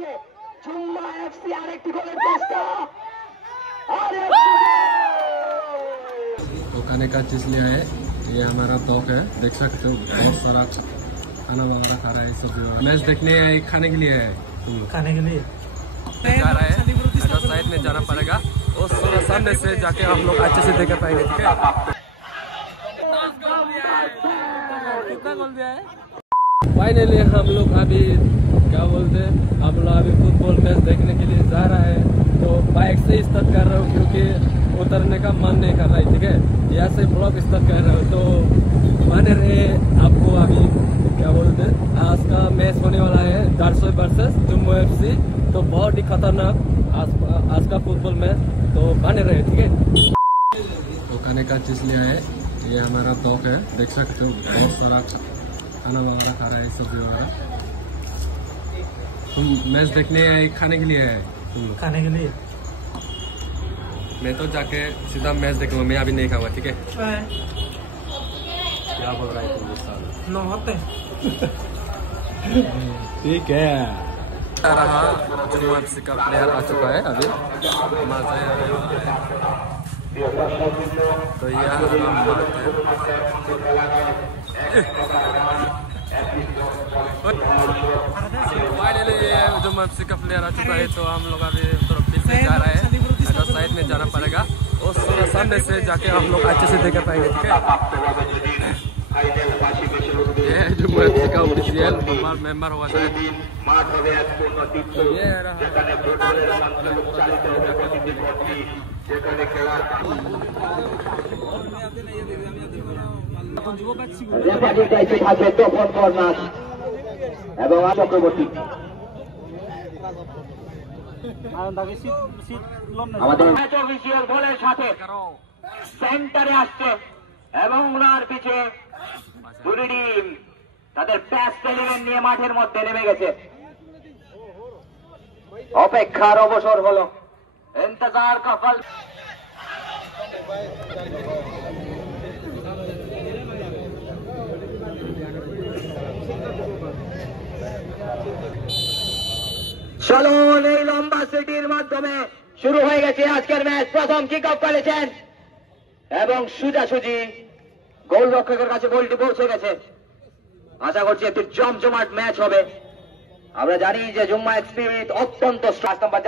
যাচ্ছে जुम्मा एफसी আরেকটি গোলের চেষ্টা तो खाने का चीज लिया है। ये हमारा डॉग है, देख सकते हो बहुत सारा खाना वगैरह खा रहा है। सब मैच देखने खाने के लिए है, तुम लोग खाने के लिए जा रहा है। अगर साइड में जाना पड़ेगा और सामने से जाके हम लोग अच्छे से देख पाएंगे। ठीक है, कितना गोल दिया है? फाइनली हम लोग अभी क्या बोलते हैं, हम लोग अभी फुटबॉल मैच देखने के लिए जा रहा है। तो बाइक से स्टार्ट कर रहा हूँ क्योंकि उतरने का मन नहीं कर रहा है। ठीक है, यहाँ से ब्लॉग स्टार्ट कर रहा हूँ। तो माने रहे आपको अभी क्या बोलते हैं, आज का मैच होने वाला है दारसोई वर्सेस जुम्मू एफसी। तो बहुत ही खतरनाक आज का फुटबॉल मैच, तो बने रहे। ठीक है, तो खाने का चीज लिया है। ये हमारा डॉग है, देख सकते हो बहुत सारा खाना वगैरह खा रहा है, सब्जी वगैरह। तुम मैच देखने खाने के लिए है, तुम लोग खाने के लिए मैं तो जाके सीधा मैच देखूंगा, मैं अभी नहीं खाऊंगा। ठीक है, क्या बोल रहा है तुम लोग? नमस्ते ठीक है, रहा जुम्मू एफसी का प्लेयर आ चुका है अभी। मजा आ रहा है। तो यह फाइनली जुम्मू एफसी का प्लेयर आ चुका है। तो हम लोग अभी तरफ फिर से जा रहे हैं। अगर साइड में जाना पड़ेगा और सामने से जाके हम लोग अच्छे से देख पाएंगे। ठीक है, ये जुम्मू एफसी का ऑफिशियल मेंबर हुआ था। ये রেফারির দায়িত্বে থাকবে তপন কর্নার এবং চক্রবর্তী। আমাদের ম্যাচ অফিসিয়াল গোলের সাথে সেন্টারে আসছে এবং ওনার পিছে দুটি টিম তাদের বেস্ট 11 নিয়ে মাঠের মধ্যে নেমে গেছে। অপেক্ষার অবসর হলো, ইন্তজার কা ফল। চলুন, এই লম্বা সিটির মাধ্যমে শুরু হয়ে গেছে আজকের ম্যাচ। প্রথম কিক অফ করেছেন এবং সোজাসুজি গোলরক্ষকের কাছে গোলটি পৌঁছে গেছে। আশা করছি একটি জমজমাট ম্যাচ হবে। আমরা জানি যে জুম্মা এফসি অত্যন্ত 7 নম্বর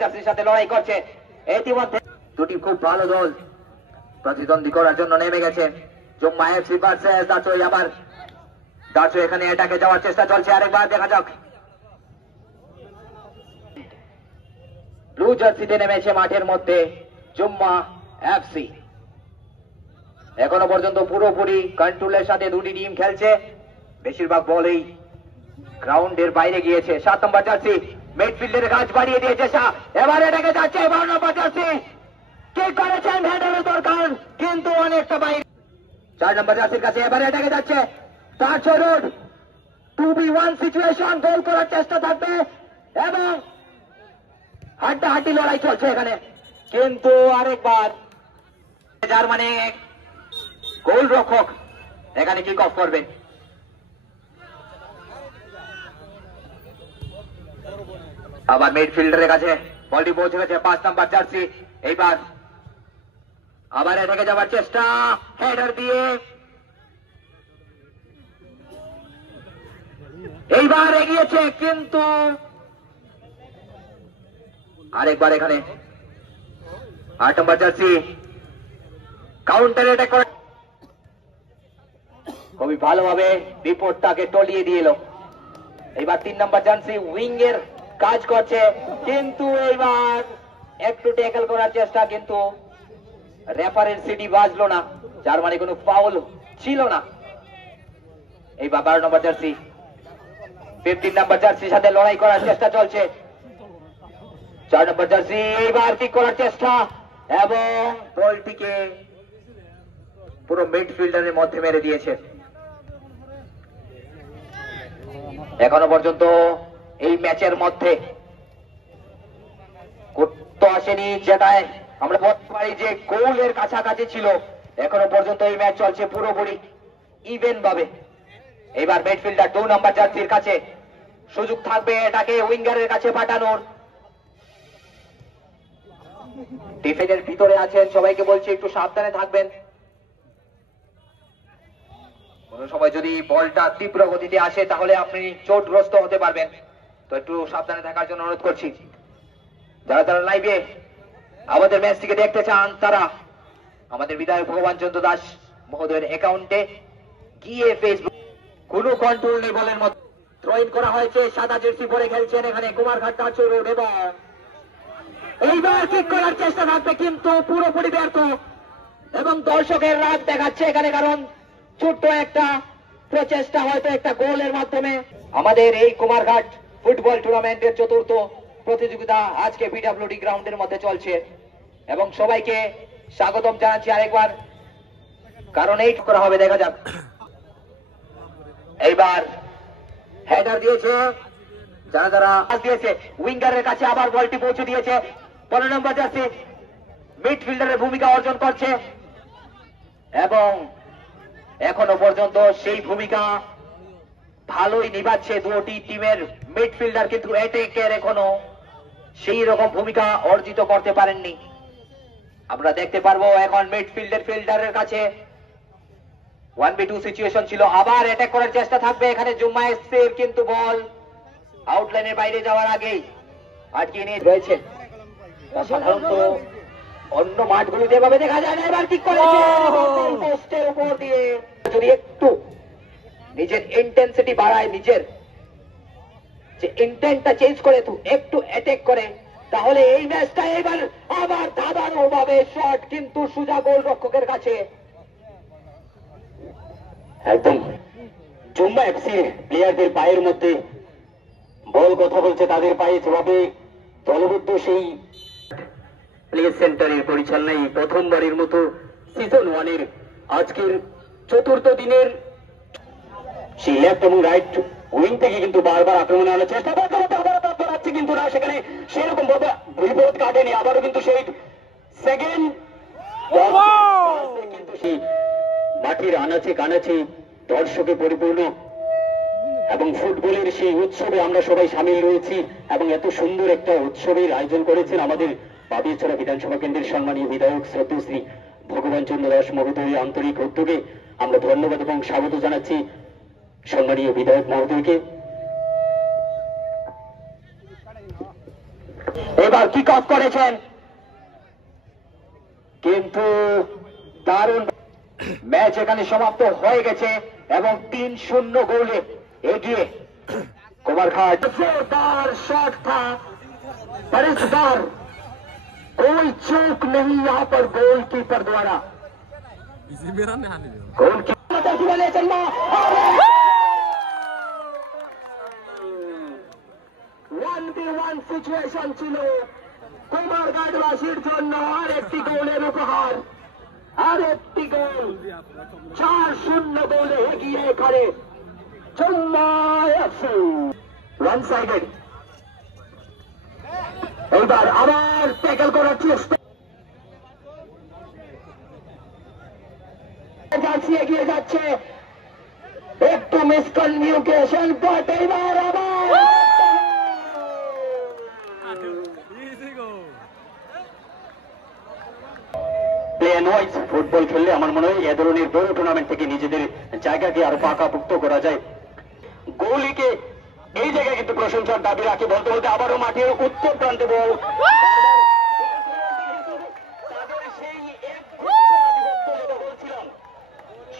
জার্সির সাথে লড়াই করছে। ইতিমধ্যে দুটি খুব ভালো দল প্রতিদ্বন্দ্বী করার জন্য নেমে গেছে। জুম্মা এফসি ভার্সেস দারচই। আবার দারচই এখানে এটাকে যাওয়ার চেষ্টা চলছে, আরেকবার দেখা যাক। ব্লু জার্সিতে নেমেছে মাঠের মধ্যে জুম্মা এফসি। এখনো পর্যন্ত পুরোপুরি কন্ট্রোলের সাথে দুটি টিম খেলছে। বেশিরভাগ বলেই গ্রাউন্ডের বাইরে গিয়েছে। 7 নম্বর জার্সি মিডফিল্ডের কাজ বাড়িয়ে দিয়েছে। এবার এটাকে যাচ্ছে 12 নম্বর জার্সি। কি করেছেন, হ্যান্ডেলের দরকার কিন্তু অনেকটা বাইরে। 4 নম্বর জার্সির কাছে এবার এটাকে যাচ্ছে দারচই রোড। 2v1 সিচুয়েশন, গোল করার চেষ্টা থাকবে এবং হাড্ডাহাড্ডি লড়াই চলছে এখানে। কিন্তু আরেকবার জার্মানি গোলরক্ষক এখানে কিক অফ করবেন। আবার মিডফিল্ডারের কাছে বলটি পৌঁছে গেছে 5 নম্বর জার্সি। এইবার আবার এটাকে যাওয়ার চেষ্টা, হেডার দিয়ে এইবার এগিয়েছে কিন্তু আরেকবার এখানে 8 নম্বর জার্সি কাউন্টার অ্যাটাক করে খুবই ভালোভাবে বিপদটাকে টলিয়ে দিয়ে এলো। এইবার 3 নম্বর জার্সি উইং এর কাজ করছে কিন্তু এইবার একটু ট্যাকল করার চেষ্টা, কিন্তু রেফারির সিটি বাজলো না, যার মানে কোনো ফাউল ছিল না। এইবার 12 নম্বর জার্সি 15 নম্বর জার্সির সাথে লড়াই করার চেষ্টা চলছে। 4 নম্বর জার্সি এইবার কিক করার চেষ্টা এবং বলটিকে পুরো মিডফিল্ডারের মধ্যে মেরে দিয়েছে। এখনো পর্যন্ত এই ম্যাচের মধ্যে করতে আসেনি, যেটায় আমরা বলতে পারি যে গোলের কাছাকাছি ছিল। এখনো পর্যন্ত এই ম্যাচ চলছে পুরোপুরি ইভেন ভাবে। এবার মিডফিল্ডার 2 নম্বর জার্সির কাছে সুযোগ থাকবে এটাকে উইঙ্গারের কাছে পাঠানোর। ডিফেন্সের ভিতরে আছেন, সবাইকে বলছি একটু সাবধানে থাকবেন। কোন সময় যদি বলটা তীব্র গতিতে আসে তাহলে আপনি চোটগ্রস্ত হতে পারবেন, তো একটু সাবধানে থাকার জন্য অনুরোধ করছি। যারা যারা লাইভে আমাদের ম্যাচটিকে দেখতে চান তারা আমাদের বিধায়ক ভগবান চন্দ্র দাস মহোদয়ের অ্যাকাউন্টে গিয়ে ফেসবুক কোন কন্ট্রোল নেই বলের মতো থ্রোইন করা হয়েছে। সাদা জার্সি পরে খেলছেন এখানে কুমারঘাট কাচুর রোড, এবং এইবার কিক করার চেষ্টা থাকবে কিন্তু পুরোপুরি ব্যর্থ, এবং দর্শকের রাগ দেখাচ্ছে এখানে, কারণ ছোট্ট একটা প্রচেষ্টা হয়তো একটা গোলের মাধ্যমে। আমাদের এই কুমারঘাট ফুটবল টুর্নামেন্টের চতুর্থ প্রতিযোগিতা আজকে বিডব্লিউডি গ্রাউন্ডের মধ্যে চলছে, এবং সবাইকে স্বাগতম জানাচ্ছি আরেকবার, কারণ এই করা হবে। দেখা যাক, এইবার হেডার দিয়েছে যারা যারা দিয়েছে উইঙ্গারের কাছে, আবার বলটি পৌঁছে দিয়েছে 15 নম্বর জার্সি মিডফিল্ডারের ভূমিকা অর্জন করছে, এবং এখনো পর্যন্ত সেই ভূমিকা ভালোই নিভাচ্ছে দুটি টিমের মিডফিল্ডার, কিন্তু অ্যাটাকের এখনো সেই রকম ভূমিকা অর্জিত করতে পারেননি। আমরা দেখতে পারবো এখন মিডফিল্ডের ফিল্ডারের কাছে 1v2 সিচুয়েশন ছিল, আবার অ্যাটাক করার চেষ্টা থাকবে এখানে জুম্মা এসপির, কিন্তু বল আউটলাইনের বাইরে যাওয়ার আগেই আটকে নিয়ে রয়েছে। সাধারণত অন্য মাঠগুলিতে এভাবে দেখা যায় না, এবার ঠিক করেছে পোস্টের উপর দিয়ে। যদি একটু নিজের ইন্টেন্সিটি বাড়ায়, নিজের যে ইন্টেন্টটা চেঞ্জ করে একটু অ্যাটাক করে, তাহলে এই ম্যাচটা এবার আবার ধাঁধানো ভাবে শট, কিন্তু সুজা গোল রক্ষকের কাছে। একদম জুম্মা এফসি প্লেয়ারদের পায়ের মধ্যে বল কথা বলছে, তাদের পায়ে যেভাবে দলবদ্ধ সেই প্লে সেন্টারের পরিচালনায় প্রথমবারের মতো সিজন 1-এর আজকের চতুর্থ দিনের সেই লেফট এবং রাইট উইং থেকে কিন্তু বারবার আক্রমণে আনার চেষ্টা করছে, কিন্তু না, সেখানে সেরকম ভাবে বিপদ কাটেনি। আবারও কিন্তু সেই সেকেন্ড কিন্তু সেই মাটির আনাচে কানাচে দর্শকে পরিপূর্ণ, এবং ফুটবলের সেই উৎসবে আমরা সবাই সামিল রয়েছি, এবং এত সুন্দর একটা উৎসবের আয়োজন করেছেন আমাদের বাবিয়াছড়া বিধানসভা কেন্দ্রের সম্মানীয় বিধায়ক শ্রদ্ধেয় ভগবান চন্দ্র দাস মহোদয়ের আন্তরিক উদ্যোগে আমরা ধন্যবাদ এবং স্বাগত জানাচ্ছি সম্মানীয় বিধায়ক মহোদয়কে। এবার কিক অফ করেছেন, কিন্তু দারুণ ম্যাচ এখানে সমাপ্ত হয়ে গেছে, এবং 3-0 গোলে एगिए कुमारघाट। जोरदार शॉट था, पर इस बार कोई चूक नहीं यहाँ पर गोलकीपर द्वारा। गोलकीपर चलना 1v1 সিচুয়েশন ছিল কুমারঘাটবাসীর জন্য, আর একটি গোলের উপহার, আর একটি গোল 4-0 গোলে এগিয়ে এখানে ওয়ান সাইডেড। এইবার আবার ট্যাকল করার চেষ্টা, এগিয়ে যাচ্ছে, একটু মিসকমিউনিকেশন, বাট এইবার আবার প্লেন ওয়াইজ ফুটবল খেললে আমার মনে হয় এ ধরনের বড় টুর্নামেন্ট থেকে নিজেদের জায়গাকে আরো পাকাপুক্ত করা যায়। গোলিকে এই জায়গায় কিন্তু প্রশংসার দাবি রাখি। বলতে বলতে আবারও মাঠের উত্তর প্রান্তে বল,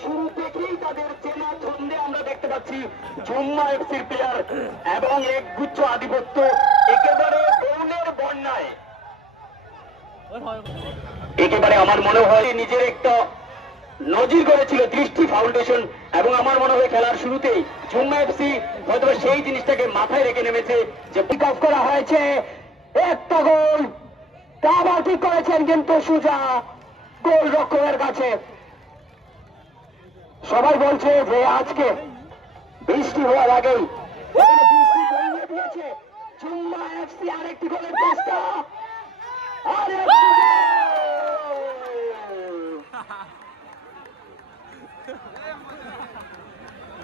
শুরু থেকেই তাদের চেনা ছন্দে আমরা দেখতে পাচ্ছি জুম্মা এফসির প্লেয়ার, এবং এক গুচ্ছ আধিপত্য একেবারে গোলের বন্যায়। একেবারে আমার মনে হয় নিজের একটা নজির করেছিল দৃষ্টি ফাউন্ডেশন, এবং আমার মনে হয় খেলার শুরুতেই জুম্মা এফসি হয়তো সেই জিনিসটাকে মাথায় রেখে নেমেছে যে পিক অফ করা হয়েছে, একটা গোল আবার ঠিক করেছেন, কিন্তু সুজা গোল রক্ষকের কাছে। সবাই বলছে যে আজকে বৃষ্টি হওয়ার আগেই বৃষ্টি বইয়ে দিয়েছে জুম্মা এফসি, আরেকটি গোলের চেষ্টা,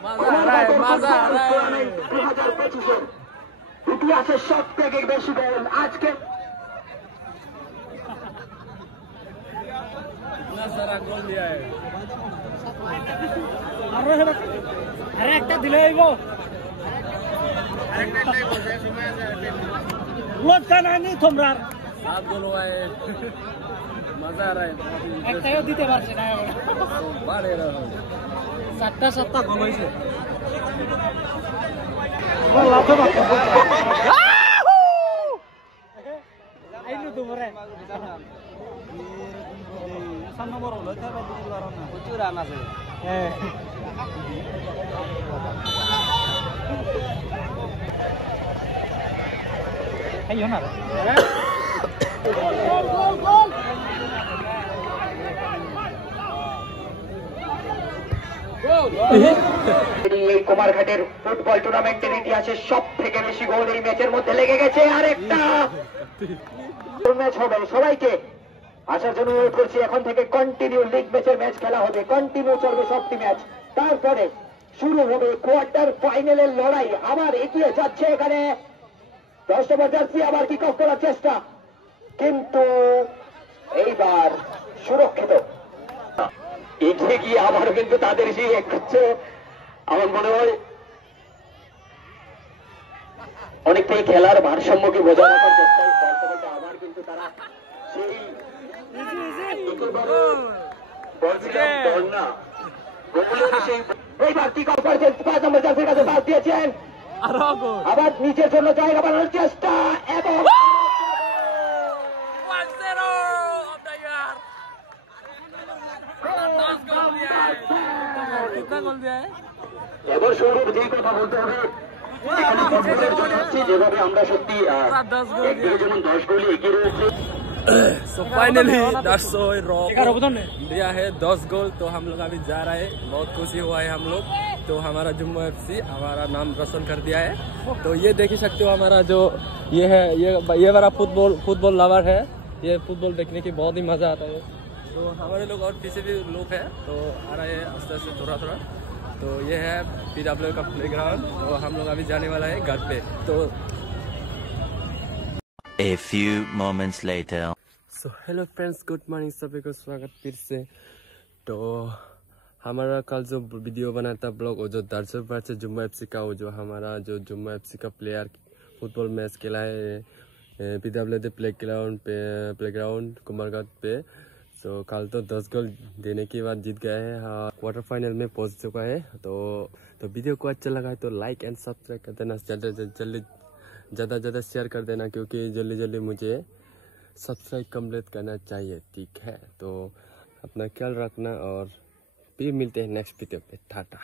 मजा आ रहा है, मजा आ रहा है। 2025 ইতিহাসের সব থেকে বেশি গোল আজকে इतना सारा गोल दिया है। আরে একটা দিলে আইবো লোকটা নানি তোমরা 7 गोल हुआ है। मजा आ रहा है। একটাও দিতে পারছে না এখন बाढ़ रहा है। 7টা গোল হইছে আইনু তোমরা সাত নম্বর হলো তার প্রচুর রান আছে হ্যাঁ আইও না গোল এই কুমারঘাটের ফুটবল টুর্নামেন্টের ইতিহাসে সব থেকে বেশি গোল এই ম্যাচের মধ্যে লেগে গেছে। আরেকটা ম্যাচ হবে, সবাইকে আসার জন্য অনুরোধ করছি। এখন থেকে কন্টিনিউ লিগ ম্যাচের ম্যাচ খেলা হবে, কন্টিনিউ চলবে সবটি ম্যাচ। তারপরে শুরু হবে কোয়ার্টার ফাইনালের লড়াই। আবার এগিয়ে যাচ্ছে এখানে 10 নম্বর জার্সি, আবার কিক অফ করার চেষ্টা, কিন্তু এইবার সুরক্ষিত। এগিয়ে গিয়ে আবারও কিন্তু তাদের সেই হচ্ছে, আমার মনে হয় অনেকটাই খেলার ভারসাম্যকে বজায় রাখার চেষ্টায় বলতে বলতে আবার কিন্তু তারা সেই এইবার কিক অফ করেছেন 5 নম্বর জার্সির কাছে পাস দিয়েছেন, আবার নিচের জন্য জায়গা বানানোর চেষ্টা এবং कितना गोल दिया है? এবার সৌরভ যেই কথা বলতে হবে এখানে ফুটবলের জন্য হচ্ছে, যেভাবে আমরা সত্যি 10 गोल একদিকে যেমন 10 গোলে এগিয়ে রয়েছে। So finally Darsoy Rock दिया है 10 गोल। तो हम लोग अभी जा रहे हैं, बहुत खुशी हुआ है हम लोग। तो हमारा जुम्मो एफसी हमारा नाम रोशन कर दिया है। तो ये देख ही सकते हो हमारा जो ये है, ये वाला फुटबॉल लवर है। ये फुटबॉल देखने की बहुत ही मजा आता है। तो हमारे लोग और पीछे भी लोग हैं, तो आ रहे हैं आस्ते आस्ते थोड़ा थोड़ा। तो ये है PW का प्लेग्राउंड। तो हम लोग अभी जाने वाला है घर पे। तो A few moments later. So hello friends, good morning, सभी को स्वागत फिर से। तो हमारा कल जो वीडियो बनाया था ब्लॉग, वो जो दर्शक पर से जुम्मो एफसी का, वो जो हमारा जो जुम्मो एफसी का प्लेयर फुटबॉल मैच खेला है PW प्लेग्राउंड कुमारघाट पे। सो कल तो 10 गोल देने के बाद जीत गए हैं, हाँ क्वार्टर फाइनल में पहुंच चुका है। तो वीडियो को अच्छा लगा है तो लाइक एंड सब्सक्राइब कर देना, ज़्यादा शेयर कर देना, क्योंकि जल्दी मुझे सब्सक्राइब कंप्लीट करना चाहिए, ठीक है। तो अपना ख्याल रखना और फिर मिलते हैं नेक्स्ट वीडियो पे। टाटा।